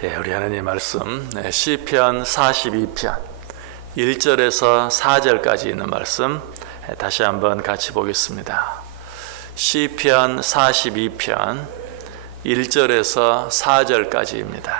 우리 하나님의 말씀 시편 42편 1절에서 4절까지 있는 말씀 다시 한번 같이 보겠습니다. 시편 42편 1절에서 4절까지입니다.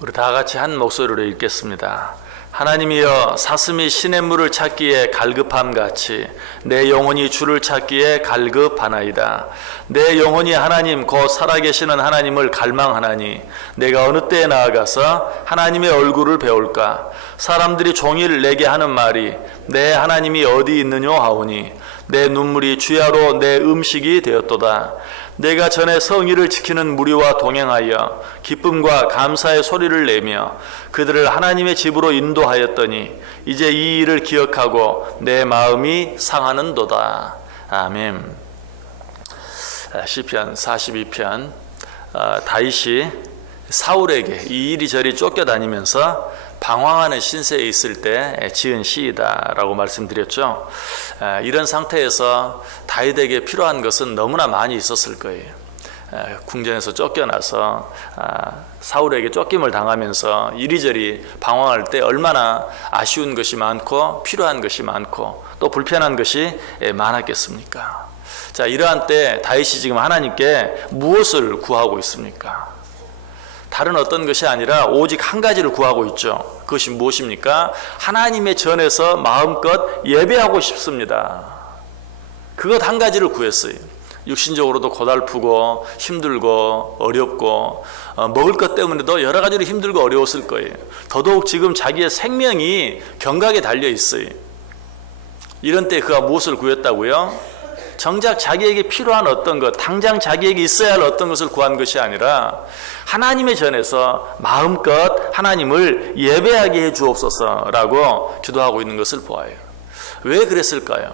우리 다 같이 한 목소리로 읽겠습니다. 하나님이여, 사슴이 시냇물을 찾기에 갈급함같이 내 영혼이 주를 찾기에 갈급하나이다. 내 영혼이 하나님 곧 살아계시는 하나님을 갈망하나니 내가 어느 때에 나아가서 하나님의 얼굴을 배울까? 사람들이 종일 내게 하는 말이 내 하나님이 어디 있느뇨 하오니 내 눈물이 주야로 내 음식이 되었도다. 내가 전에 성의를 지키는 무리와 동행하여 기쁨과 감사의 소리를 내며 그들을 하나님의 집으로 인도하였더니 이제 이 일을 기억하고 내 마음이 상하는도다. 아멘. 시편 42편 다윗이 사울에게 이리저리 쫓겨다니면서 방황하는 신세에 있을 때 지은 시이다라고 말씀드렸죠. 이런 상태에서 다윗에게 필요한 것은 너무나 많이 있었을 거예요. 궁전에서 쫓겨나서 사울에게 쫓김을 당하면서 이리저리 방황할 때 얼마나 아쉬운 것이 많고 필요한 것이 많고 또 불편한 것이 많았겠습니까? 자, 이러한 때 다윗이 지금 하나님께 무엇을 구하고 있습니까? 다른 어떤 것이 아니라 오직 한 가지를 구하고 있죠. 그것이 무엇입니까? 하나님의 전에서 마음껏 예배하고 싶습니다. 그것 한 가지를 구했어요. 육신적으로도 고달프고 힘들고 어렵고 먹을 것 때문에도 여러 가지로 힘들고 어려웠을 거예요. 더더욱 지금 자기의 생명이 경각에 달려 있어요. 이런 때 그가 무엇을 구했다고요? 정작 자기에게 필요한 어떤 것, 당장 자기에게 있어야 할 어떤 것을 구한 것이 아니라 하나님의 전에서 마음껏 하나님을 예배하게 해 주옵소서라고 기도하고 있는 것을 보아요. 왜 그랬을까요?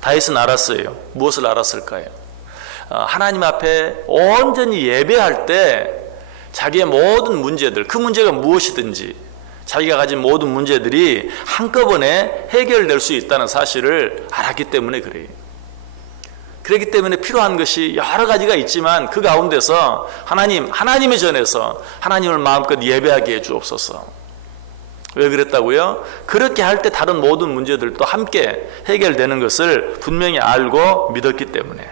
다윗은 알았어요. 무엇을 알았을까요? 하나님 앞에 온전히 예배할 때 자기의 모든 문제들, 그 문제가 무엇이든지 자기가 가진 모든 문제들이 한꺼번에 해결될 수 있다는 사실을 알았기 때문에 그래요. 그렇기 때문에 필요한 것이 여러 가지가 있지만 그 가운데서 하나님의 전에서 하나님을 마음껏 예배하게 해 주옵소서. 왜 그랬다고요? 그렇게 할 때 다른 모든 문제들도 함께 해결되는 것을 분명히 알고 믿었기 때문에.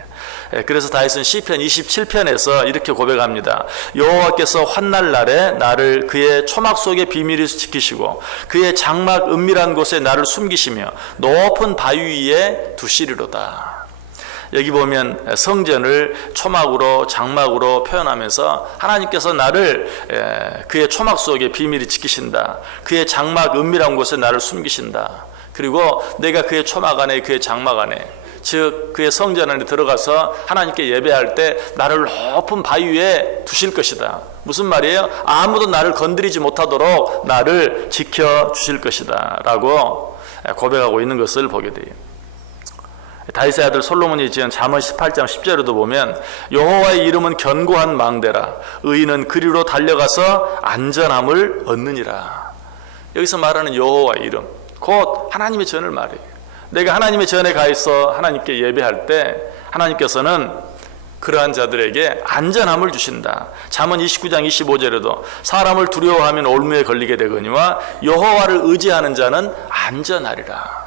그래서 다윗은 시편 27편에서 이렇게 고백합니다. 여호와께서 환난 날에 나를 그의 초막 속의 비밀에서 지키시고 그의 장막 은밀한 곳에 나를 숨기시며 높은 바위 위에 두시리로다. 여기 보면 성전을 초막으로 장막으로 표현하면서 하나님께서 나를 그의 초막 속에 비밀히 지키신다. 그의 장막 은밀한 곳에 나를 숨기신다. 그리고 내가 그의 초막 안에 그의 장막 안에 즉 그의 성전 안에 들어가서 하나님께 예배할 때 나를 높은 바위 위에 두실 것이다. 무슨 말이에요? 아무도 나를 건드리지 못하도록 나를 지켜주실 것이다 라고 고백하고 있는 것을 보게 돼요. 다윗의 아들 솔로몬이 지은 잠언 18장 10절에도 보면 여호와의 이름은 견고한 망대라 의인은 그리로 달려가서 안전함을 얻느니라. 여기서 말하는 여호와의 이름 곧 하나님의 전을 말해요. 내가 하나님의 전에 가 있어 하나님께 예배할 때 하나님께서는 그러한 자들에게 안전함을 주신다. 잠언 29장 25절에도 사람을 두려워하면 올무에 걸리게 되거니와 여호와를 의지하는 자는 안전하리라.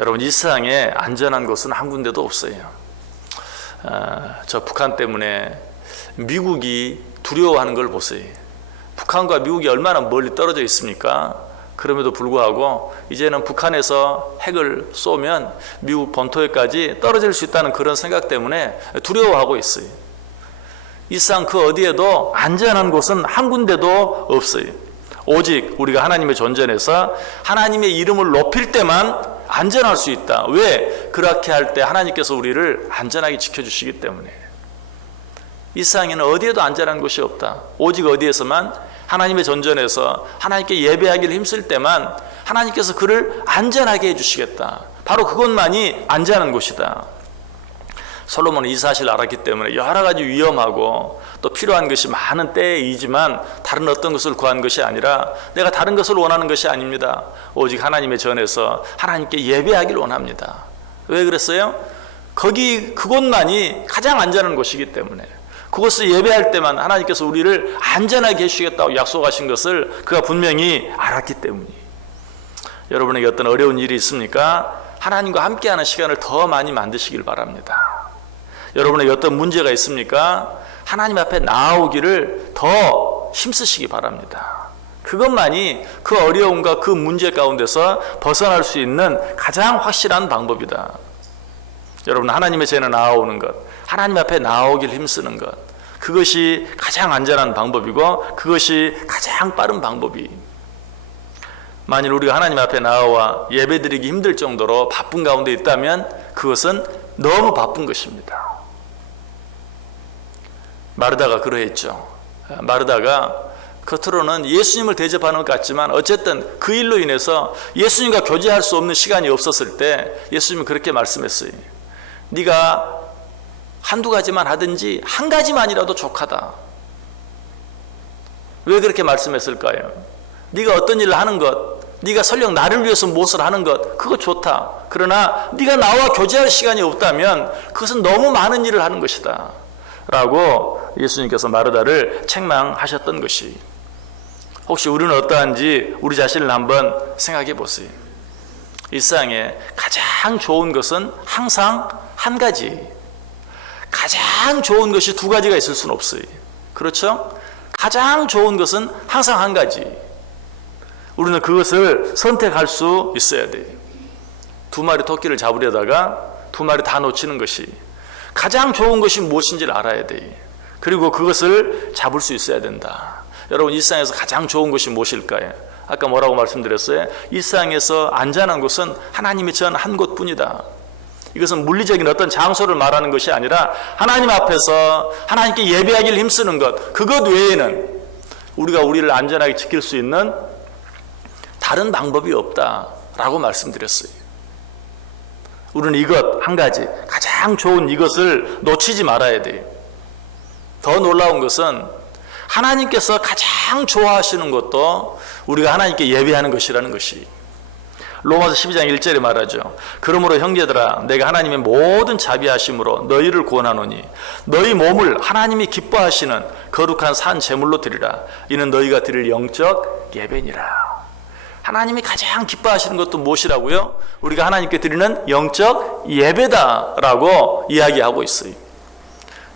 여러분, 이 세상에 안전한 곳은 한 군데도 없어요. 저 북한 때문에 미국이 두려워하는 걸 보세요. 북한과 미국이 얼마나 멀리 떨어져 있습니까? 그럼에도 불구하고 이제는 북한에서 핵을 쏘면 미국 본토에까지 떨어질 수 있다는 그런 생각 때문에 두려워하고 있어요. 이 세상 그 어디에도 안전한 곳은 한 군데도 없어요. 오직 우리가 하나님의 존전에서 하나님의 이름을 높일 때만 안전할 수 있다. 왜? 그렇게 할 때 하나님께서 우리를 안전하게 지켜주시기 때문에. 이 세상에는 어디에도 안전한 곳이 없다. 오직 어디에서만 하나님의 존전에서 하나님께 예배하기를 힘쓸 때만 하나님께서 그를 안전하게 해주시겠다. 바로 그것만이 안전한 곳이다. 솔로몬은 이 사실을 알았기 때문에 여러 가지 위험하고 또 필요한 것이 많은 때이지만 다른 어떤 것을 구한 것이 아니라 내가 다른 것을 원하는 것이 아닙니다. 오직 하나님의 전에서 하나님께 예배하기를 원합니다. 왜 그랬어요? 그곳만이 가장 안전한 곳이기 때문에 그곳을 예배할 때만 하나님께서 우리를 안전하게 해주시겠다고 약속하신 것을 그가 분명히 알았기 때문이에요. 여러분에게 어떤 어려운 일이 있습니까? 하나님과 함께하는 시간을 더 많이 만드시길 바랍니다. 여러분에게 어떤 문제가 있습니까? 하나님 앞에 나아오기를 더 힘쓰시기 바랍니다. 그것만이 그 어려움과 그 문제 가운데서 벗어날 수 있는 가장 확실한 방법이다. 여러분, 하나님의 전에 나아오는 것, 하나님 앞에 나아오길 힘쓰는 것, 그것이 가장 안전한 방법이고 그것이 가장 빠른 방법이. 만일 우리가 하나님 앞에 나아와 예배드리기 힘들 정도로 바쁜 가운데 있다면 그것은 너무 바쁜 것입니다. 마르다가 그러했죠. 마르다가 겉으로는 예수님을 대접하는 것 같지만 어쨌든 그 일로 인해서 예수님과 교제할 수 없는 시간이 없었을 때 예수님은 그렇게 말씀했어요. 네가 한두 가지만 하든지 한 가지만이라도 족하다. 왜 그렇게 말씀했을까요? 네가 어떤 일을 하는 것, 네가 설령 나를 위해서 무엇을 하는 것, 그거 좋다. 그러나 네가 나와 교제할 시간이 없다면 그것은 너무 많은 일을 하는 것이다 라고 예수님께서 마르다를 책망하셨던 것이. 혹시 우리는 어떠한지 우리 자신을 한번 생각해 보세요. 일상에 가장 좋은 것은 항상 한 가지, 가장 좋은 것이 두 가지가 있을 수는 없어요. 그렇죠? 가장 좋은 것은 항상 한 가지. 우리는 그것을 선택할 수 있어야 돼요. 두 마리 토끼를 잡으려다가 두 마리 다 놓치는 것이, 가장 좋은 것이 무엇인지를 알아야 돼요. 그리고 그것을 잡을 수 있어야 된다. 여러분, 일상에서 가장 좋은 것이 무엇일까요? 아까 뭐라고 말씀드렸어요? 일상에서 안전한 곳은 하나님의 전 한 곳뿐이다. 이것은 물리적인 어떤 장소를 말하는 것이 아니라 하나님 앞에서 하나님께 예배하기를 힘쓰는 것, 그것 외에는 우리가 우리를 안전하게 지킬 수 있는 다른 방법이 없다라고 말씀드렸어요. 우리는 이것 한 가지, 가장 좋은 이것을 놓치지 말아야 돼요. 더 놀라운 것은 하나님께서 가장 좋아하시는 것도 우리가 하나님께 예배하는 것이라는 것이. 로마서 12장 1절에 말하죠. 그러므로 형제들아, 내가 하나님의 모든 자비하심으로 너희를 구원하노니 너희 몸을 하나님이 기뻐하시는 거룩한 산 제물로 드리라. 이는 너희가 드릴 영적 예배니라. 하나님이 가장 기뻐하시는 것도 무엇이라고요? 우리가 하나님께 드리는 영적 예배다라고 이야기하고 있어요.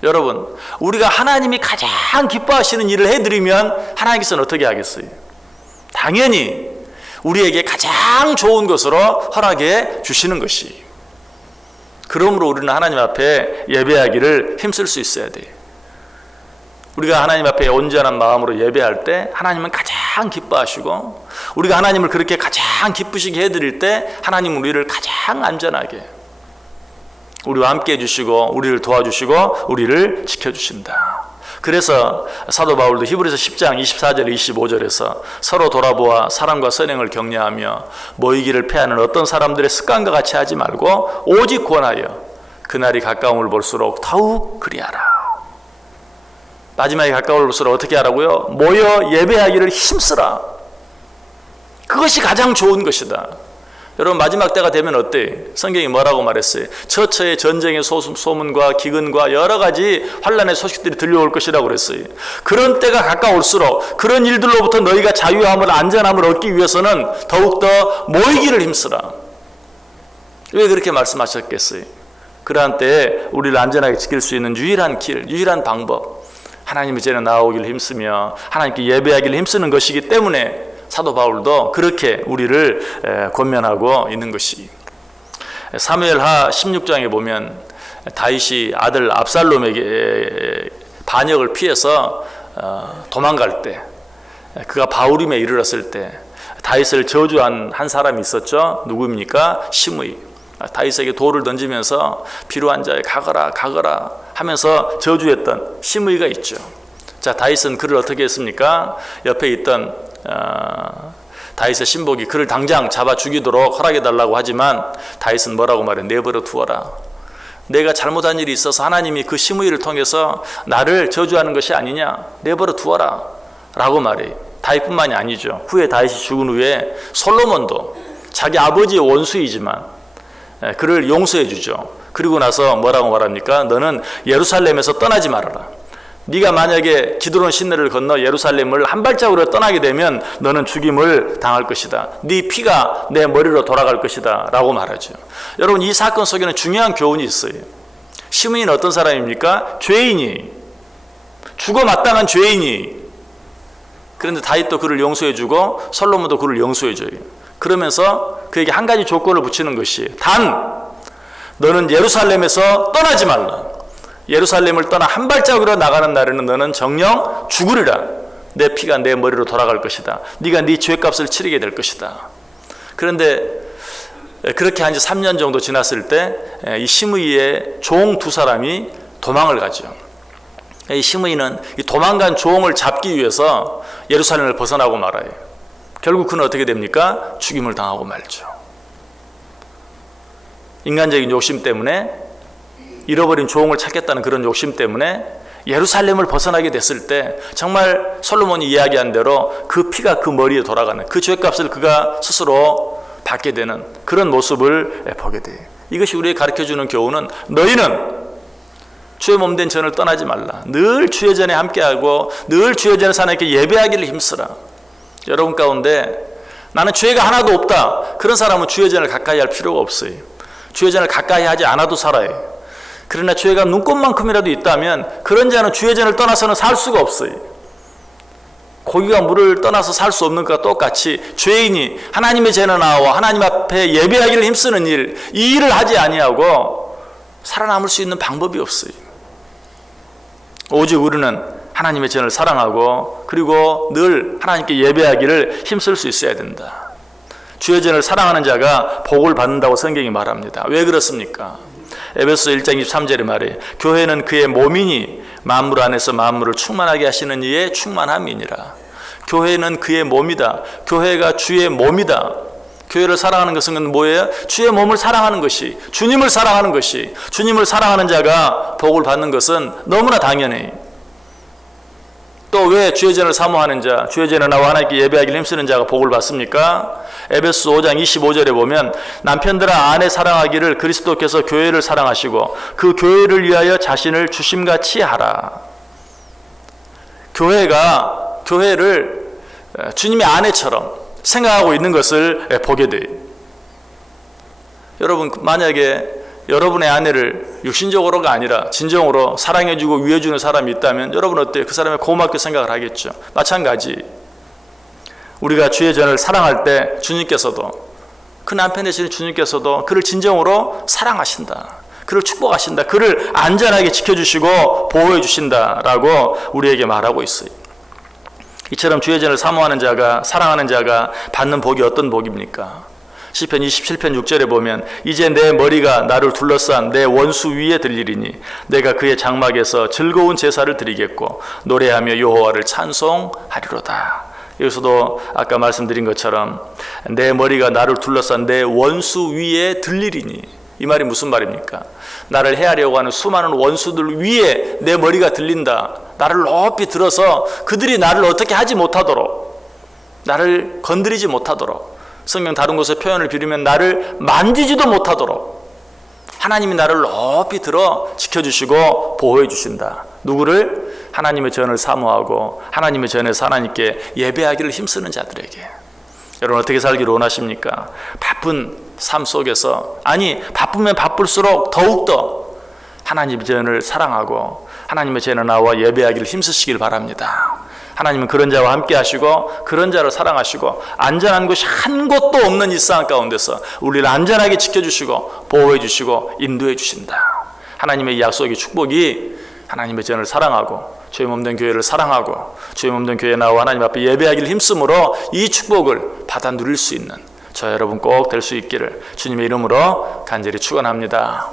여러분, 우리가 하나님이 가장 기뻐하시는 일을 해드리면 하나님께서는 어떻게 하겠어요? 당연히 우리에게 가장 좋은 것으로 허락해 주시는 것이. 그러므로 우리는 하나님 앞에 예배하기를 힘쓸 수 있어야 돼요. 우리가 하나님 앞에 온전한 마음으로 예배할 때 하나님은 가장 기뻐하시고, 우리가 하나님을 그렇게 가장 기쁘시게 해드릴 때 하나님은 우리를 가장 안전하게 우리와 함께 해주시고 우리를 도와주시고 우리를 지켜주신다. 그래서 사도 바울도 히브리서 10장 24절 25절에서 서로 돌아보아 사랑과 선행을 격려하며 모이기를 패하는 어떤 사람들의 습관과 같이 하지 말고 오직 권하여 그날이 가까움을 볼수록 더욱 그리하라. 마지막에 가까움을 볼수록 어떻게 하라고요? 모여 예배하기를 힘쓰라. 그것이 가장 좋은 것이다. 여러분, 마지막 때가 되면 어때요? 성경이 뭐라고 말했어요? 처처의 전쟁의 소문과 기근과 여러 가지 환난의 소식들이 들려올 것이라고 그랬어요. 그런 때가 가까울수록 그런 일들로부터 너희가 자유함을, 안전함을 얻기 위해서는 더욱더 모이기를 힘쓰라. 왜 그렇게 말씀하셨겠어요? 그러한 때에 우리를 안전하게 지킬 수 있는 유일한 길, 유일한 방법, 하나님의 전에 나오기를 힘쓰며 하나님께 예배하기를 힘쓰는 것이기 때문에 사도 바울도 그렇게 우리를 권면하고 있는 것이. 사무엘하 16장에 보면 다윗이 아들 압살롬에게 반역을 피해서 도망갈 때, 그가 바후림에 이르렀을 때 다윗을 저주한 한 사람이 있었죠. 누구입니까? 시므이. 다윗에게 돌을 던지면서 필요한 자에 가거라 가거라 하면서 저주했던 시므이가 있죠. 자, 다윗은 그를 어떻게 했습니까? 옆에 있던 다윗의 신복이 그를 당장 잡아 죽이도록 허락해달라고 하지만 다윗은 뭐라고 말해? 내버려 두어라. 내가 잘못한 일이 있어서 하나님이 그 시므이를 통해서 나를 저주하는 것이 아니냐? 내버려 두어라 라고 말해. 다윗뿐만이 아니죠. 후에 다윗이 죽은 후에 솔로몬도 자기 아버지의 원수이지만 그를 용서해 주죠. 그리고 나서 뭐라고 말합니까? 너는 예루살렘에서 떠나지 말아라. 네가 만약에 기드론 시내를 건너 예루살렘을 한 발짝으로 떠나게 되면 너는 죽임을 당할 것이다. 네 피가 내 머리로 돌아갈 것이다 라고 말하죠. 여러분, 이 사건 속에는 중요한 교훈이 있어요. 시므이는 어떤 사람입니까? 죄인이, 죽어 마땅한 죄인이. 그런데 다윗도 그를 용서해주고 솔로몬도 그를 용서해줘요. 그러면서 그에게 한 가지 조건을 붙이는 것이, 단 너는 예루살렘에서 떠나지 말라. 예루살렘을 떠나 한 발짝으로 나가는 날에는 너는 정녕 죽으리라. 내 피가 내 머리로 돌아갈 것이다. 네가 네 죄값을 치르게 될 것이다. 그런데 그렇게 한 지 3년 정도 지났을 때 이 시므이의 종 두 사람이 도망을 가죠. 이 시므이는 이 도망간 종을 잡기 위해서 예루살렘을 벗어나고 말아요. 결국 그는 어떻게 됩니까? 죽임을 당하고 말죠. 인간적인 욕심 때문에, 잃어버린 종을 찾겠다는 그런 욕심 때문에 예루살렘을 벗어나게 됐을 때 정말 솔로몬이 이야기한 대로 그 피가 그 머리에 돌아가는, 그 죄값을 그가 스스로 받게 되는 그런 모습을 보게 돼요. 이것이 우리에게 가르쳐주는 교훈은, 너희는 주의 몸된 전을 떠나지 말라. 늘 주의 전에 함께하고 늘 주의 전에 하나님께 예배하기를 힘쓰라. 여러분 가운데 나는 죄가 하나도 없다, 그런 사람은 주의 전을 가까이 할 필요가 없어요. 주의 전을 가까이 하지 않아도 살아요. 그러나 죄가 눈꽃만큼이라도 있다면 그런 자는 주의 전을 떠나서는 살 수가 없어요. 고기가 물을 떠나서 살 수 없는 것과 똑같이 죄인이 하나님의 전에 나와 하나님 앞에 예배하기를 힘쓰는 일, 이 일을 하지 아니하고 살아남을 수 있는 방법이 없어요. 오직 우리는 하나님의 전을 사랑하고 그리고 늘 하나님께 예배하기를 힘쓸 수 있어야 된다. 주의 전을 사랑하는 자가 복을 받는다고 성경이 말합니다. 왜 그렇습니까? 에베소 1장 23절에 말해, 교회는 그의 몸이니 만물 안에서 만물을 충만하게 하시는 이의 충만함이니라. 교회는 그의 몸이다. 교회가 주의 몸이다. 교회를 사랑하는 것은 뭐예요? 주의 몸을 사랑하는 것이, 주님을 사랑하는 것이, 주님을 사랑하는 자가 복을 받는 것은 너무나 당연해. 또 왜 주의 전을 사모하는 자, 주의 전에 나와 하나님께 예배하기를 힘쓰는 자가 복을 받습니까? 에베소 5장 25절에 보면, 남편들아 아내 사랑하기를 그리스도께서 교회를 사랑하시고 그 교회를 위하여 자신을 주심같이 하라. 교회가 교회를 주님의 아내처럼 생각하고 있는 것을 보게 돼요. 여러분, 만약에 여러분의 아내를 육신적으로가 아니라 진정으로 사랑해주고 위해주는 사람이 있다면 여러분 어때요? 그 사람의 고맙게 생각을 하겠죠. 마찬가지, 우리가 주의 전을 사랑할 때 주님께서도, 그 남편 되시는 주님께서도 그를 진정으로 사랑하신다, 그를 축복하신다, 그를 안전하게 지켜주시고 보호해 주신다라고 우리에게 말하고 있어요. 이처럼 주의 전을 사모하는 자가, 사랑하는 자가 받는 복이 어떤 복입니까? 시편 27편 6절에 보면, 이제 내 머리가 나를 둘러싼 내 원수 위에 들리리니 내가 그의 장막에서 즐거운 제사를 드리겠고 노래하며 여호와를 찬송하리로다. 여기서도 아까 말씀드린 것처럼 내 머리가 나를 둘러싼 내 원수 위에 들리리니, 이 말이 무슨 말입니까? 나를 해하려고 하는 수많은 원수들 위에 내 머리가 들린다. 나를 높이 들어서 그들이 나를 어떻게 하지 못하도록, 나를 건드리지 못하도록, 성경 다른 곳에 표현을 빌리면 나를 만지지도 못하도록 하나님이 나를 높이 들어 지켜주시고 보호해 주신다. 누구를? 하나님의 전을 사모하고 하나님의 전에서 하나님께 예배하기를 힘쓰는 자들에게. 여러분 어떻게 살기를 원하십니까? 바쁜 삶 속에서, 아니 바쁘면 바쁠수록 더욱더 하나님의 전을 사랑하고 하나님의 전에 나와 예배하기를 힘쓰시길 바랍니다. 하나님은 그런 자와 함께 하시고 그런 자를 사랑하시고 안전한 곳이 한 곳도 없는 이 세상 가운데서 우리를 안전하게 지켜주시고 보호해 주시고 인도해 주신다. 하나님의 약속의 축복이 하나님의 전을 사랑하고 주의 몸된 교회를 사랑하고 주의 몸된 교회에 나와 하나님 앞에 예배하기를 힘쓰므로 이 축복을 받아 누릴 수 있는 저 여러분 꼭 될 수 있기를 주님의 이름으로 간절히 축원합니다.